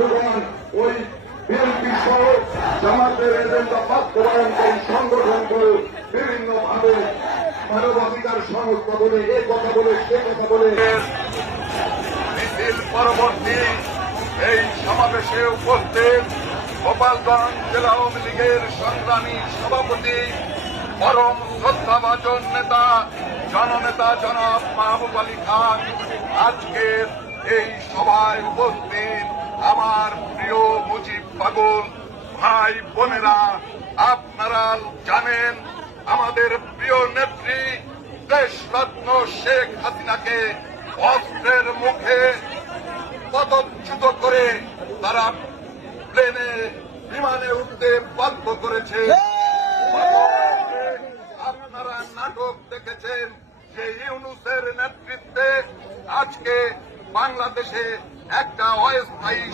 বন্ধুগণ, ওই বিএনপি সহ জামাতের এজেন্ডা বাস্তবায়নকারী সংগঠনগুলো বিভিন্নভাবে মানবাধিকার সংস্থা বলে এ কথা বলে সে কথা বলে মিছিল পরবর্তী এই সমাবেশে উপস্থিত গোপালগঞ্জ জেলা আওয়ামী লীগের সংগ্রামী সভাপতি পরম শ্রদ্ধাভাজন নেতা জননেতা জনাব মাহবুব আলী খান আজকের এই সভায় উপস্থিত আমার প্রিয় মুজিব পাগল ভাই বোনেরা, আপনারা জানেন আমাদের প্রিয় নেত্রী দেশরত্ন শেখ হাসিনাকে অস্ত্রের মুখে পদচ্যুত করে তারা প্লেনে বিমানে উঠতে বাধ্য করেছে। আপনারা নাটক দেখেছেন যে ইউনূসের নেতৃত্বে আজকে বাংলাদেশে একটা অস্থায়ী